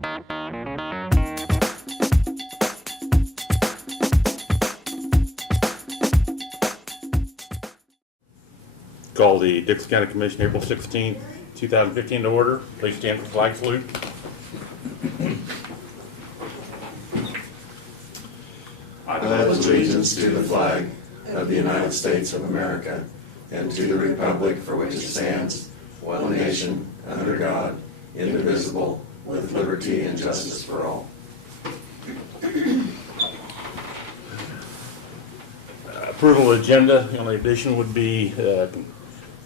Call the Dixon County Commission April 16th, 2015 to order. Please stand for the flag salute. I pledge allegiance to the flag of the United States of America and to the republic for which it stands, one nation, under God, indivisible, with liberty and justice for all. Approval of agenda. The only addition would be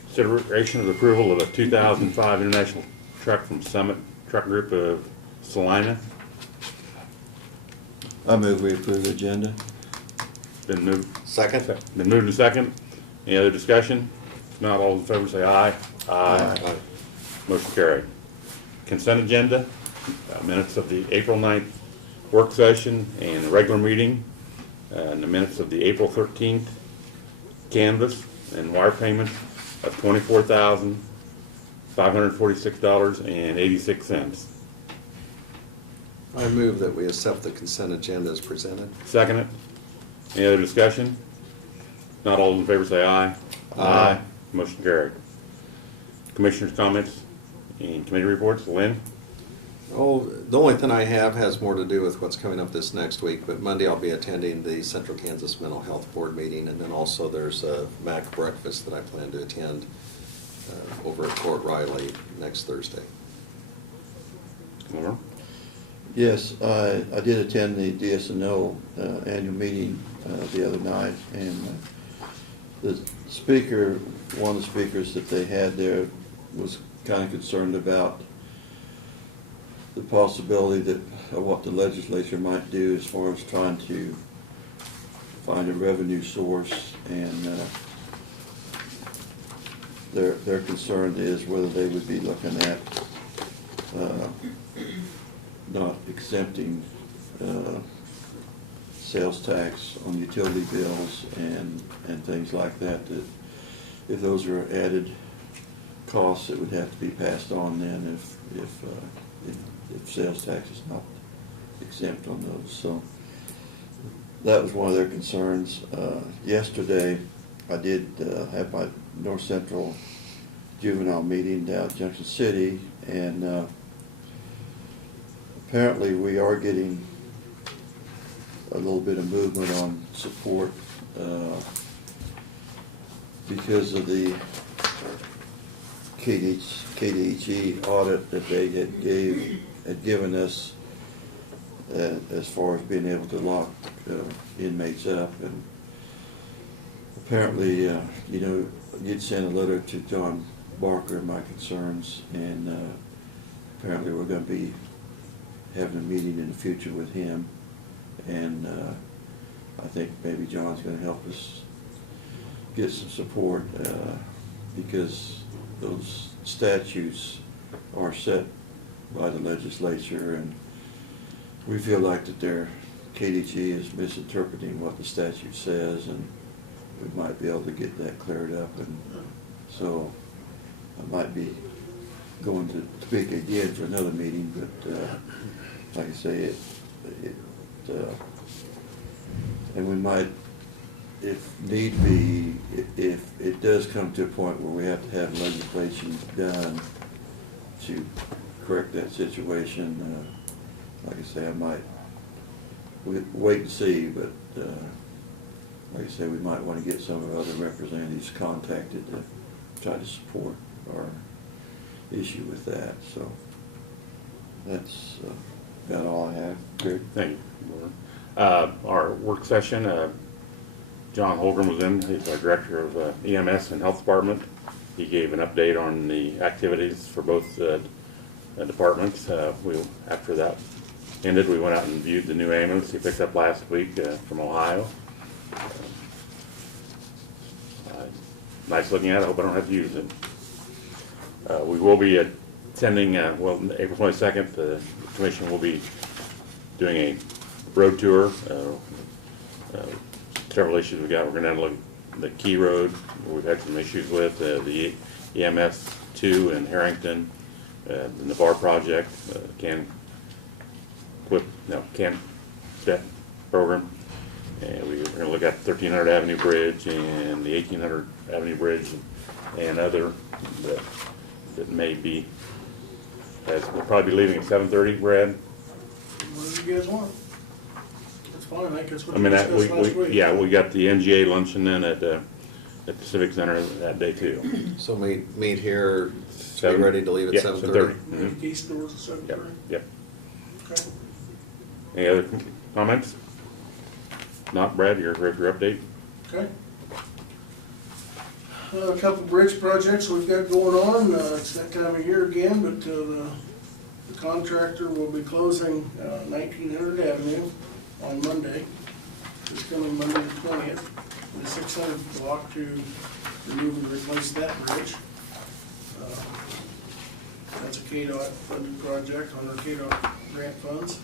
consideration of the approval of a 2005 International Truck from Summit Truck Group of Salina. I move we approve the agenda. Been moved. Second. Been moved and second. Any other discussion? If not, all in favor say aye. Aye. Motion carried. Consent agenda. Minutes of the April 9th work session and regular meeting. And the minutes of the April 13th canvas and wire payment of $24,546.86. I move that we accept the consent agenda as presented. Second it. Any other discussion? Not all in favor say aye. Aye. Motion carried. Commissioners' comments and committee reports. Lynn? Oh, the only thing I have has more to do with what's coming up this next week, but Monday I'll be attending the Central Kansas Mental Health Board meeting, and then also there's a MAC breakfast that I plan to attend over at Fort Riley next Thursday. Laura? Yes, I did attend the DSNO annual meeting the other night, and the speaker, one of the speakers that they had there was kind of concerned about the possibility that of what the legislature might do as far as trying to find a revenue source, and their concern is whether they would be looking at not exempting sales tax on utility bills and things like that, that if those are added costs, it would have to be passed on then if sales tax is not exempt on those. So that was one of their concerns. Yesterday, I did have my North Central juvenile meeting down at Junction City, and apparently we are getting a little bit of movement on support because of the KDHE audit that they had given us as far as being able to lock inmates up. And apparently, you'd sent a letter to John Barker, my concerns, and apparently we're going to be having a meeting in the future with him, and I think maybe John's going to help us get some support because those statutes are set by the legislature, and we feel like that KDG is misinterpreting what the statute says, and we might be able to get that cleared up. And so I might be going to speak again for another meeting, but like I say, and we might, if need be, if it does come to a point where we have to have legislation done to correct that situation, like I say, I might wait and see, but like I say, we might want to get some of our other representatives contacted to try to support our issue with that. So that's about all I have. Greg? Thank you. Our work session, John Holgram was in. He's our director of EMS and Health Department. He gave an update on the activities for both departments. After that ended, we went out and viewed the new ambulance he picked up last week from Ohio. Nice looking at it. I hope I don't have to use it. We will be attending, April 22nd, the Commission will be doing a road tour. Several issues we got. We're going to look at the Key Road, where we've had some issues with, the EMS 2 in Harrington, the Navarre project, with, Ken Step program. And we're gonna look at 1300 Avenue Bridge and the 1800 Avenue Bridge and other that may be, as we'll probably be leaving at 7:30, Brad. Whatever you guys want. That's fine, I think that's what I we mean, discussed last week. we got the NGA luncheon then at the Civic Center that day too. So meet here, be Seven- ready to leave at yeah, 7:30. Mhm. The east doors at Yep, 7:30. yep. Okay. Any other comments? Not, Brad, you're ready for your update? Okay. A couple bridge projects we've got going on. It's that time of year again, but the contractor will be closing 1900 Avenue on Monday. This coming Monday the 20th. The 600 block to remove and replace that bridge. That's a KDOT funded project on our KDOT grant funds.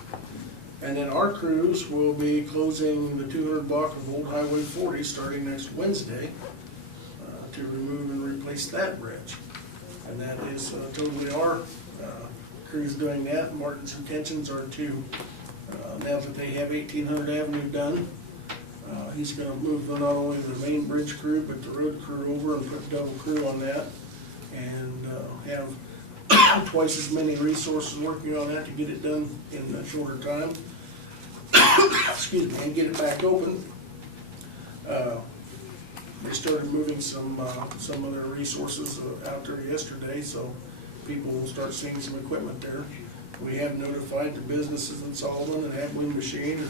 And then our crews will be closing the 200 block of Old Highway 40 starting next Wednesday to remove and replace that bridge. And that is totally our crews doing that. Martin's intentions are to, now that they have 1800 Avenue done, he's going to move not only the main bridge crew, but the road crew over and put double crew on that. And have twice as many resources working on that to get it done in a shorter time. Excuse me, and get it back open. They started moving some of their resources out there yesterday, so people will start seeing some equipment there. We have notified the businesses in Sullivan and Abilene Machine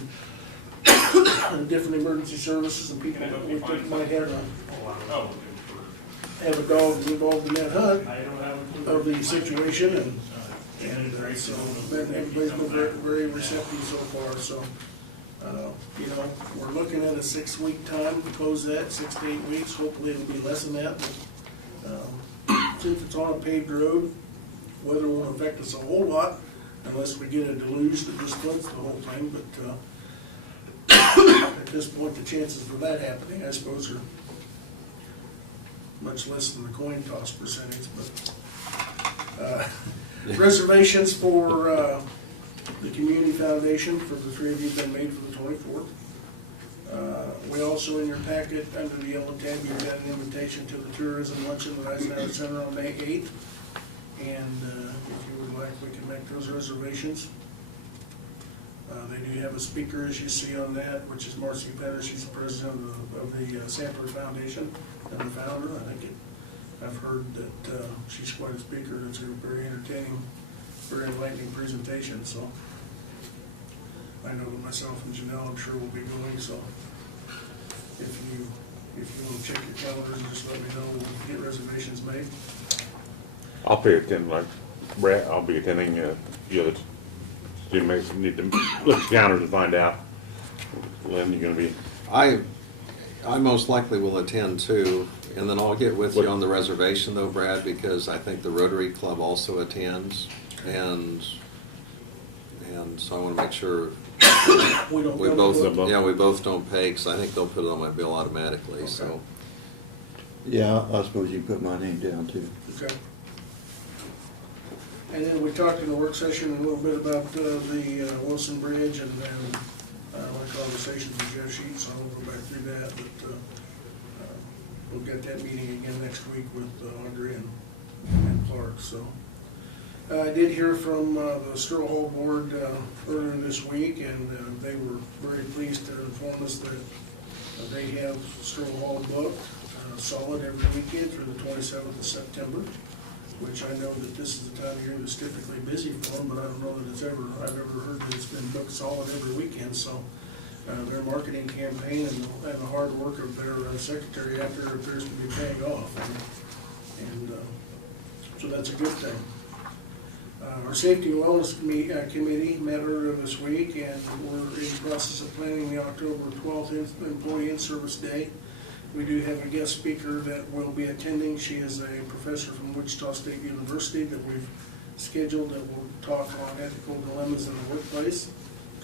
and different emergency services and people that we think might have a dog involved in that hunt of the situation, and so everybody's been very, very receptive so far. So, we're looking at a 6-week time to close that, 6 to 8 weeks. Hopefully it'll be less than that. But, since it's on a paved road, weather won't affect us a whole lot unless we get a deluge that just floods the whole thing. But at this point, the chances for that happening, I suppose, are much less than the coin toss percentage. But reservations for the Community Foundation for the 3 of you have been made for the 24th. We also, in your packet, under the yellow tab, you've got an invitation to the tourism luncheon at Eisenhower Center on May 8th. And if you would like, we can make those reservations. They do have a speaker, as you see on that, which is Marcy Penner. She's the president of the Sampler Foundation and the founder. I've heard that she's quite a speaker. It's a very entertaining, very enlightening presentation. So I know that myself and Janelle, I'm sure, will be going. So if you want to check your calendars, just let me know. We'll get reservations made. I'll pay attention, like Brad, I'll be attending, the other students need to look at the calendars and find out. Lynn, you gonna be? I most likely will attend too, and then I'll get with you on the reservation though, Brad, because I think the Rotary Club also attends, and so I want to make sure We don't we go both, to we both don't pay, because I think they'll put it on my bill automatically, so. Yeah, I suppose you can put my name down too. Okay. And then we talked in the work session a little bit about the Wilson Bridge and my conversations with Jeff Sheets, so I won't go back through that, but we'll get that meeting again next week with Audrey and Clark. So I did hear from the Sterl Hall Board earlier this week, and they were very pleased to inform us that they have Sterl Hall booked solid every weekend through the 27th of September. Which I know that this is the time of year that's typically busy for them, but I don't know that I've ever heard that it's been booked solid every weekend. So their marketing campaign and the hard work of their secretary out there appears to be paying off, and so that's a good thing. Our Safety and Wellness Committee met earlier this week, and we're in the process of planning the October 12th Employee In-Service Day. We do have a guest speaker that will be attending. She is a professor from Wichita State University that we've scheduled that will talk on ethical dilemmas in the workplace.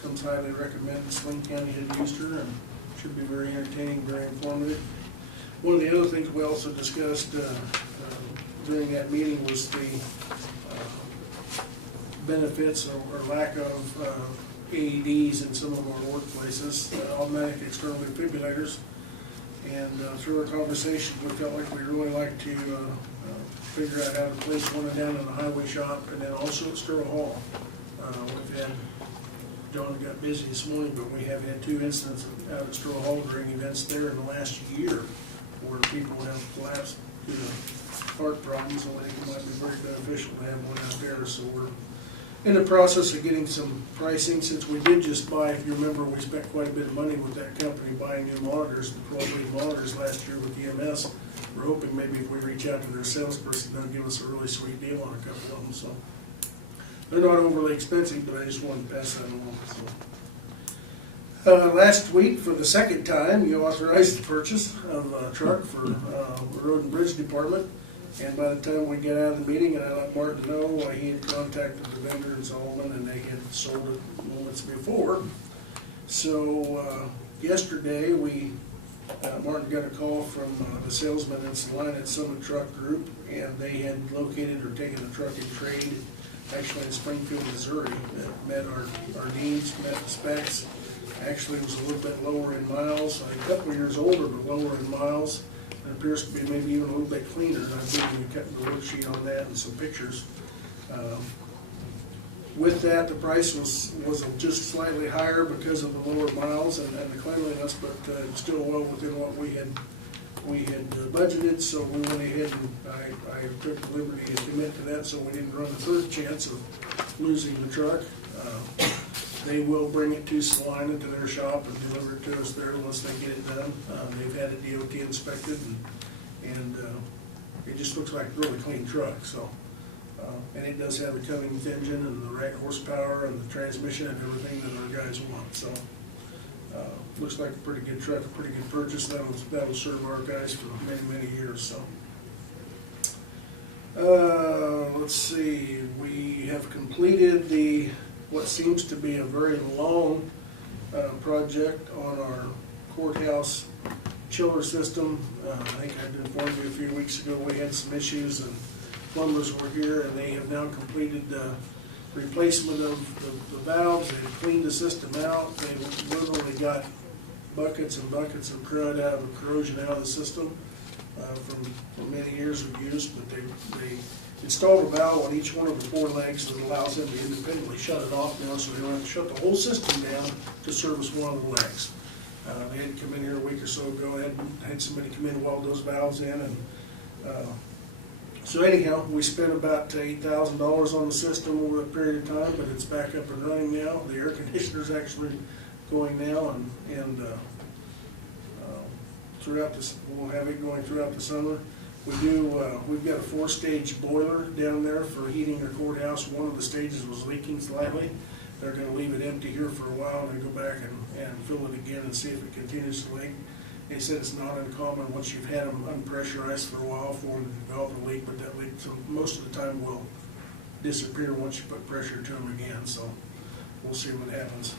Comes highly recommended. Sling County had used her and should be very entertaining, very informative. One of the other things we also discussed during that meeting was the benefits or lack of AEDs in some of our workplaces, automatic external defibrillators. And through our conversations, we felt like we'd really like to figure out how to place one down in the highway shop and then also at Sterling Hall. We've had, John got busy this morning, but we have had 2 incidents out at Sterling Hall during events there in the last year where people have collapsed due to heart problems, and I think it might be very beneficial to have one out there. So we're in the process of getting some pricing, since we did just buy, if you remember, we spent quite a bit of money with that company buying new monitors, the 12-lead monitors last year with EMS. We're hoping maybe if we reach out to their salesperson, they'll give us a really sweet deal on a couple of them. So they're not overly expensive, but I just wanted to pass that along. So. Last week, for the second time, you authorized the purchase of a truck for the Road and Bridge Department. And by the time we got out of the meeting, and I let Martin know, he had contacted the vendor in Sullivan, and they had sold it moments before. So yesterday, Martin got a call from the salesman in Salina at Summit Truck Group, and they had located or taken a truck in trade, actually in Springfield, Missouri, that met our needs, met the specs. Actually, it was a little bit lower in miles, a couple of years older, but lower in miles. It appears to be maybe even a little bit cleaner. I think we kept the worksheet on that and some pictures. With that, the price was just slightly higher because of the lower miles and the cleanliness, but still well within what we had budgeted. So we went ahead and I took the liberty to commit to that, so we didn't run the third chance of losing the truck. They will bring it to Salina to their shop and deliver it to us there once they get it done. They've had it DOT inspected, and it just looks like a really clean truck. So, and it does have a Cummins engine and the right horsepower and the transmission and everything that our guys want. So, looks like a pretty good truck, a pretty good purchase. That'll serve our guys for many years. So, let's see. We have completed what seems to be a very long project on our courthouse chiller system. I think I informed you a few weeks ago we had some issues, and plumbers were here, and they have now completed the replacement of the valves. They've cleaned the system out. They've literally got buckets and buckets of crud out of corrosion out of the system from many years of use, but they installed a valve on each one of the 4 legs that allows them to independently shut it off now, so they don't have to shut the whole system down to service one of the legs. They had come in here a week or so ago, had somebody come in and weld those valves in, and so anyhow, we spent about $8,000 on the system over a period of time, but it's back up and running now. The air conditioner's actually going now, and we'll have it going throughout the summer. We've got a 4-stage boiler down there for heating our courthouse. One of the stages was leaking slightly. They're going to leave it empty here for a while and then go back and fill it again and see if it continues to leak. They said it's not uncommon once you've had them unpressurized for a while for them to develop a leak, but that leak most of the time will disappear once you put pressure to them again. So we'll see what happens.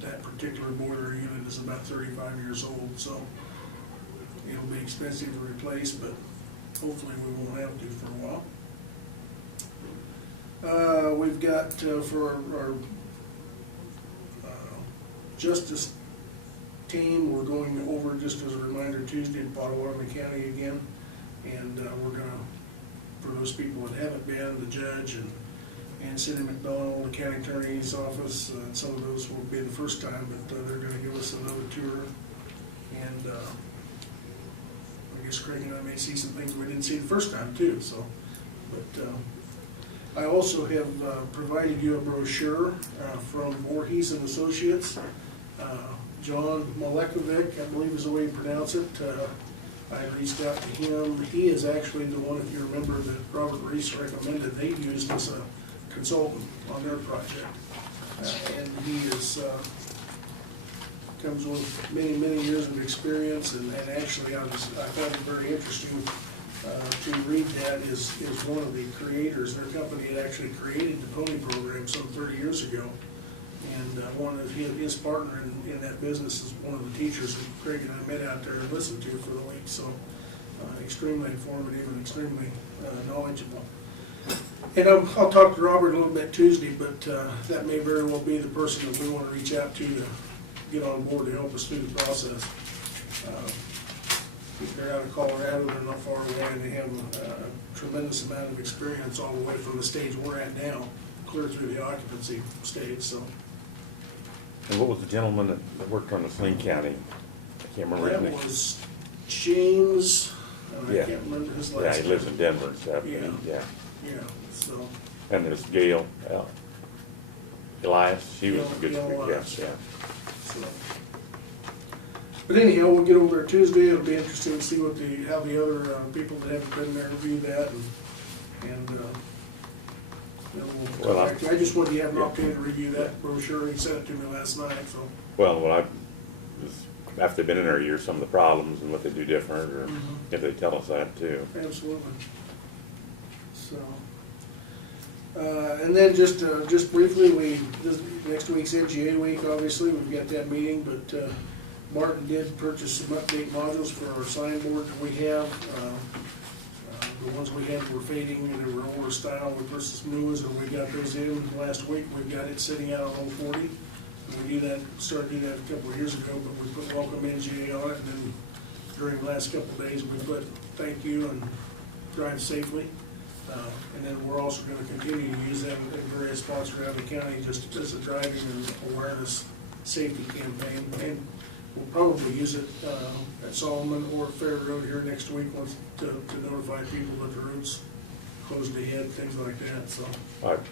That particular boiler unit is about 35 years old, so it'll be expensive to replace, but hopefully we won't have to for a while. We've got for our justice team, we're going over, just as a reminder, Tuesday in Potawatomi County again, and we're going to, for those people that haven't been, the judge and Cindy McDonald, the county attorney's office, some of those will be the first time, but they're going to give us another tour, and I guess Craig and I may see some things we didn't see the first time too. So, but I also have provided you a brochure from Voorhees and Associates. John Malekovic, I believe is the way you pronounce it. I reached out to him. He is actually the one, if you remember, that Robert Reese recommended they used as a consultant on their project. And he is comes with many years of experience, and actually I found it very interesting to read that is one of the creators. Their company had actually created the pony program some 30 years ago, and one of his partner in that business is one of the teachers that Craig and I met out there and listened to for the week. So extremely informative and extremely knowledgeable. And I'll talk to Robert a little bit Tuesday, but that may very well be the person that we want to reach out to get on board to help us through the process. They're out of Colorado, they're not far away, and they have a tremendous amount of experience all the way from the stage we're at now, clear through the occupancy stage, so. And what was the gentleman that worked on the Sling County? I can't remember his That name. was James, and I Yeah. can't remember his Yeah, last he name. lives in Denver and stuff. Yeah. Yeah. Yeah, so, And there's Gail, Elias, she was a good, Gail yeah, Elias. yeah. so. But anyhow, we'll get over there Tuesday, it'll be interesting to see how the other people that haven't been there review that, and then we'll Well, come back to you. I just wanted you to have an opportunity to review that brochure, he sent it to me last night, so. Well, after they've been in there a year, some of the problems and what they do different, or if they tell us that too. Absolutely. So, and then just briefly, next week's NGA week, obviously, we've got that meeting, but Martin did purchase some update modules for our signboard that we have. The ones we had were fading and they were older style. We purchased some new ones and we got those in last week. We've got it sitting out on 040. We started doing that a couple of years ago, but we put welcome NGA on it, and then during the last couple of days we put thank you and drive safely. And then we're also going to continue to use them in various spots around the county just as a driving and awareness safety campaign. And we'll probably use it at Solomon or Fair Road here next week to notify people that the route's closed ahead, things like that, so.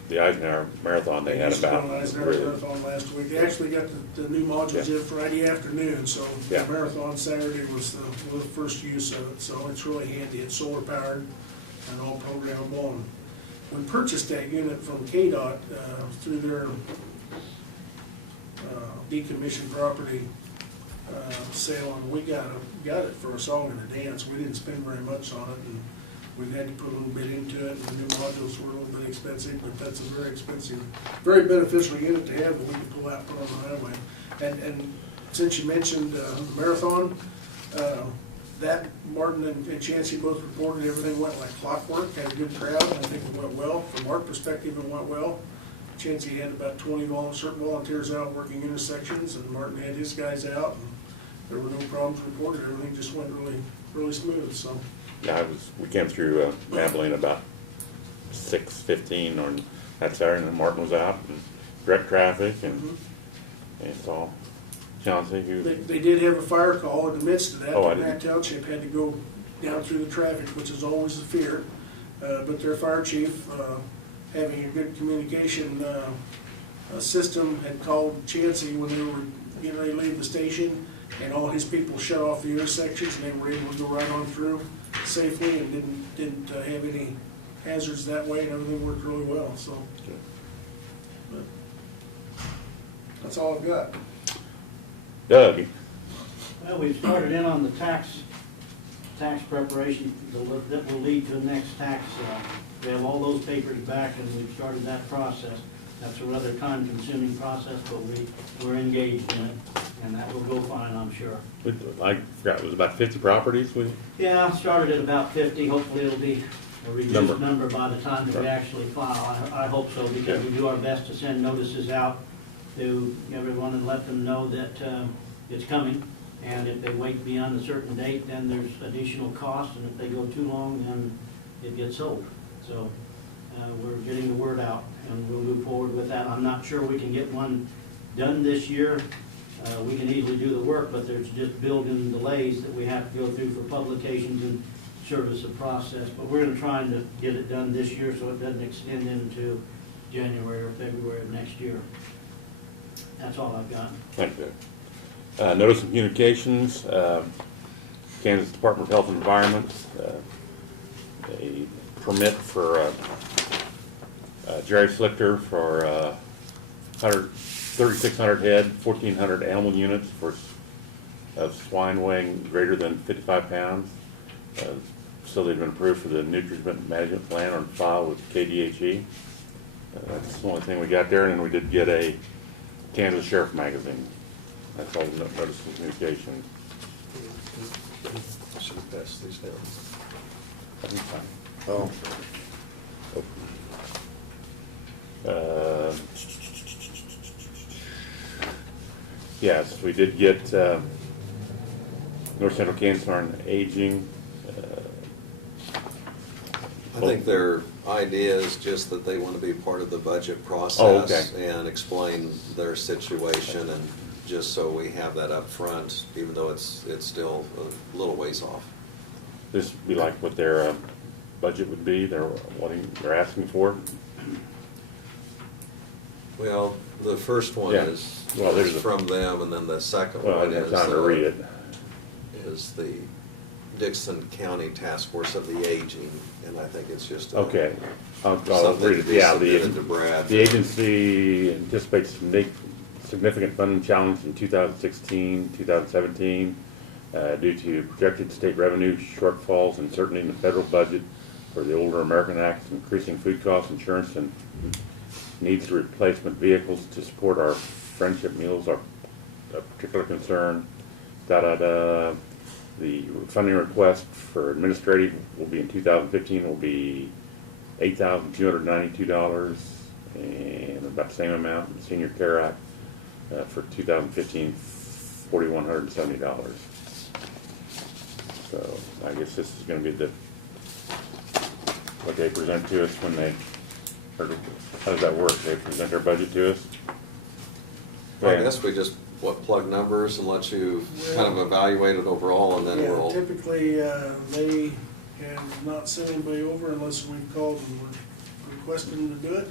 The Eisenhower Marathon, they had about. Eisenhower Marathon last week. They actually got the new modules in Friday afternoon, so the Yeah. marathon Saturday was the first use of it, so it's really handy. It's solar powered and all programmable. And we purchased that unit from KDOT through their decommissioned property sale, and we got it for a song and a dance. We didn't spend very much on it, and we had to put a little bit into it, and the new modules were a little bit expensive, but that's a very expensive, very beneficial unit to have that we can pull out, put on the highway. And since you mentioned the marathon, that Martin and Chancey both reported everything went like clockwork, had a good crowd, and I think it went well. From our perspective, it went well. Chancey had about 20 certain volunteers out working intersections, and Martin had his guys out, and there were no problems reported. Everything just went really, really smooth, so. Yeah, we came through Abilene about 6:15 on that Saturday, and Martin was out, and direct traffic, and it's all Chauncey who. They did have a fire call in the midst of that. Oh, I Grant Township had to go down through the traffic, which is always a fear. But their fire chief, having a good communication system, had called Chancey when they were getting ready to leave the station, and all his people shut off the intersections, and they were able to go right on through safely and didn't have any hazards that way, and everything worked really well, so. But that's all I've got. Doug, Well, we've started in on the tax preparation that will lead to the next tax. We have all those papers back and we've started that process. That's a rather time-consuming process, but we're engaged in it, and that will go fine, I'm sure. I forgot, it was about 50 properties. Yeah, started at about 50. Hopefully it'll be a reduced number by the time that we actually file. I hope so, because we do our best to send notices out to everyone and let them know that it's coming. And if they wait beyond a certain date, then there's additional cost, and if they go too long, then it gets sold. So we're getting the word out, and we'll move forward with that. I'm not sure we can get one done this year. We can easily do the work, but there's just built-in delays that we have to go through for publications and service of process. But we're going to try to get it done this year so it doesn't extend into January or February of next year. That's all I've got. Thank you. Notice of communications, Kansas Department of Health and Environment, a permit for Jerry Slichter for 3,600 head, 1,400 animal units of swine weighing greater than 55 pounds. So they've been approved for the nutrient management plan on file with KDHE. That's the only thing we got there, and then we did get a Kansas Sheriff magazine. That's all the notice of communication. Should have passed these down. Oh, Yes, we did get North Central Kansas on Aging. I think their idea is just that they want to be part of the budget Oh, process okay. and explain their situation, and just so we have that up front, even though it's still a little ways off. This would be like what their budget would be, they're asking for. Well, the first one Yeah. is Well, there's a- from them, and then the second Well, I one didn't have time to read it. is the Dixon County Task Force of the Aging, and I think it's just Okay, I'll something read to it. be Yeah, submitted to Brad. the agency anticipates significant funding challenge in 2016, 2017 due to projected state revenue shortfalls, uncertainty in the federal budget for the Older American Act, increasing food costs, insurance, and needs to replacement vehicles to support our friendship meals are a particular concern. The funding request for administrative will be in 2015 will be $8,292, and about the same amount in Senior Care Act for 2015, $4,170. So I guess this is going to be what they present to us when they, or how does that work? They present their budget to us? Well, I guess we just, plug numbers and let you kind of evaluate it overall, and then Yeah, we'll, typically, they have not sent anybody over unless we've called and we're requesting them to do it,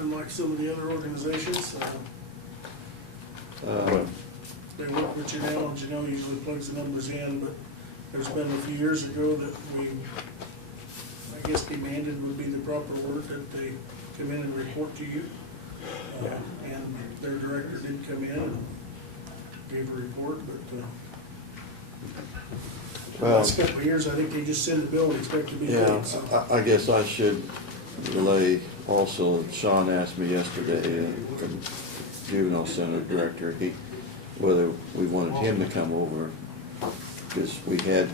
unlike some of the other organizations. They work with Janelle, and Janelle usually plugs the numbers in, but there's been a few years ago that we, I guess demanded would be the proper word, that they come in and report to you. And their director did come in and gave a report, but the Well, last couple of years, I think they just send the bill and expect to be yeah, paid, so. I guess I should relay also, Sean asked me yesterday, from Juvenile Center Director, whether we wanted him to come over, because we had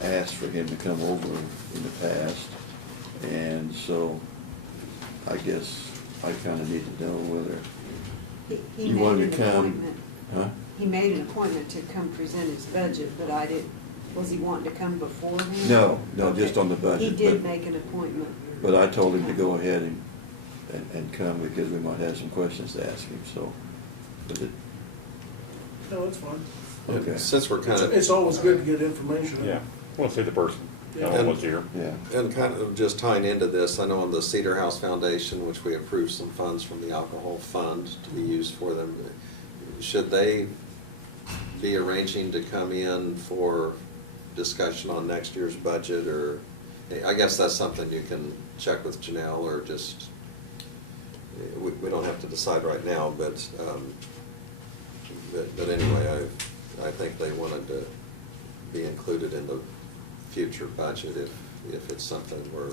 asked for him to come over in the past, and so I guess I kinda need to know whether He you made wanted an to come. appointment. Huh? He made an appointment to come present his budget, but I didn't, was he wanting to come before then? No, just Okay. on the budget. He did but- make an appointment. But I told him to go ahead and come because we might have some questions to ask him, so. But it, No, it's fine. okay, since we're kind of, It's always good to get information. Yeah, well, see the person. Yeah. No one was here. yeah. and kind of just tying into this, I know on the Cedar House Foundation, which we approved some funds from the alcohol fund to be used for them, should they be arranging to come in for discussion on next year's budget, or, I guess that's something you can check with Janelle, or just, we don't have to decide right now, but anyway, I think they wanted to be included in the future budget if it's something where,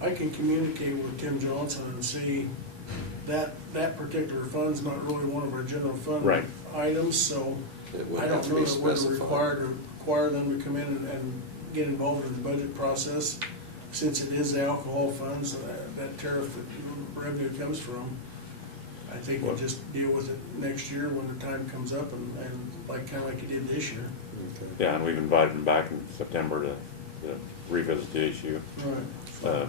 I can communicate with Tim Johnson and see that particular fund's not really one of our general fund Right. items, so it would I have don't to know be that we're specified. require them to come in and get involved in the budget process, since it is the alcohol funds, that tariff that revenue comes from. I think we'll just deal with it next year when the time comes up, and kinda like you did this year. Okay. Yeah, and we've invited them back in September to revisit the issue. Right.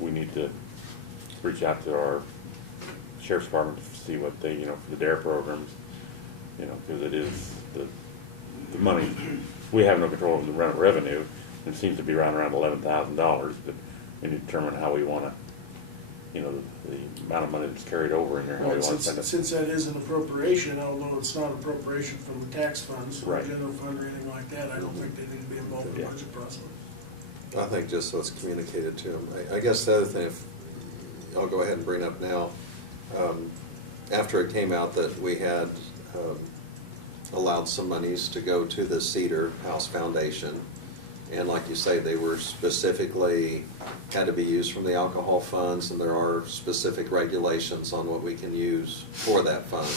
We need to reach out to our sheriff's department to see what they, for the DARE programs, because it is the money, we have no control over the revenue. It seems to be around $11,000, but we need to determine how we want to, the amount of money that's carried over in there, how we Right, want to spend it. since that is an appropriation, although it's not appropriation from the tax funds, or Right. general fund or anything like that, I don't think they need to be involved in the Yeah. budget process. I think just so it's communicated to them. I guess the other thing, I'll go ahead and bring up now, after it came out that we had allowed some monies to go to the Cedar House Foundation, and like you say, they were specifically, had to be used from the alcohol funds, and there are specific regulations on what we can use for that fund.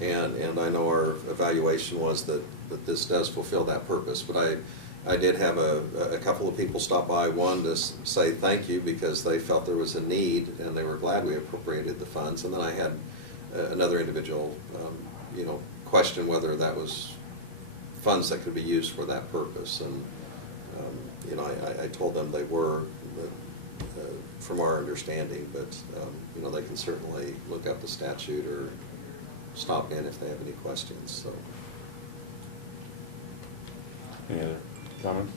And I know our evaluation was that this does fulfill that purpose, but I did have a couple of people stop by, one to say thank you because they felt there was a need and they were glad we appropriated the funds. And then I had another individual, question whether that was funds that could be used for that purpose. And, I told them they were, from our understanding, but, they can certainly look up the statute or stop in if they have any questions, so. Any other comments?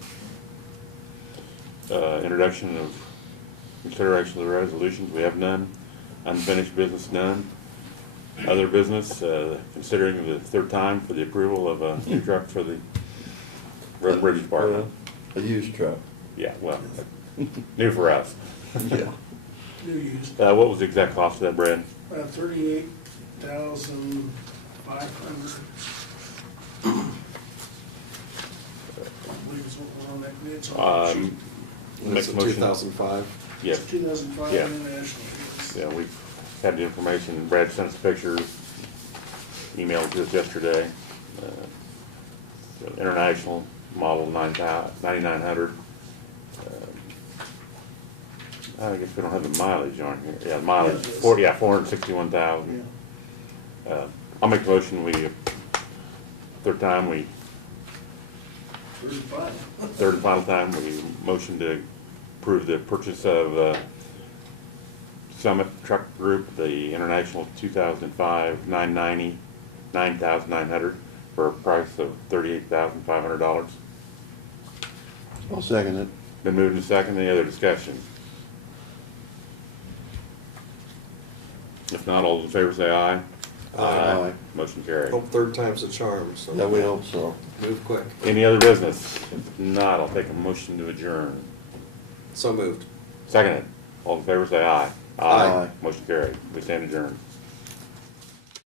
Introduction of consideration of the resolutions, we have none. Unfinished business, none. Other business, considering the third time for the approval of a new truck for the road bridge department. A used truck. Yeah, well, new for us. Yeah. New used, What was the exact cost of that, Brad? $38,500. I believe is what we're on that bid, so. Make It's a a motion. 2005. Yes. 2005 Yeah. International. Yes. Yeah, we've had the information, Brad sent us pictures, emailed to us yesterday. International model 9900. I guess we don't have the mileage on here. Yeah, mileage, Yes, yes. 461,000. Yeah. I'll make the motion, third time, 35. third and final time, we motion to approve the purchase of Summit Truck Group, the International 2005 990, 9,900 for a price of $38,500. I'll second it. Been moved and seconded. Any other discussion? If not, all those in favor say aye. Aye. Motion carried. Hope third time's a charm, so. Yeah, we hope so. Move quick. Any other business? If not, I'll take a motion to adjourn. So moved. Seconded. All in favor say aye. Aye. Motion carried. We stand adjourned.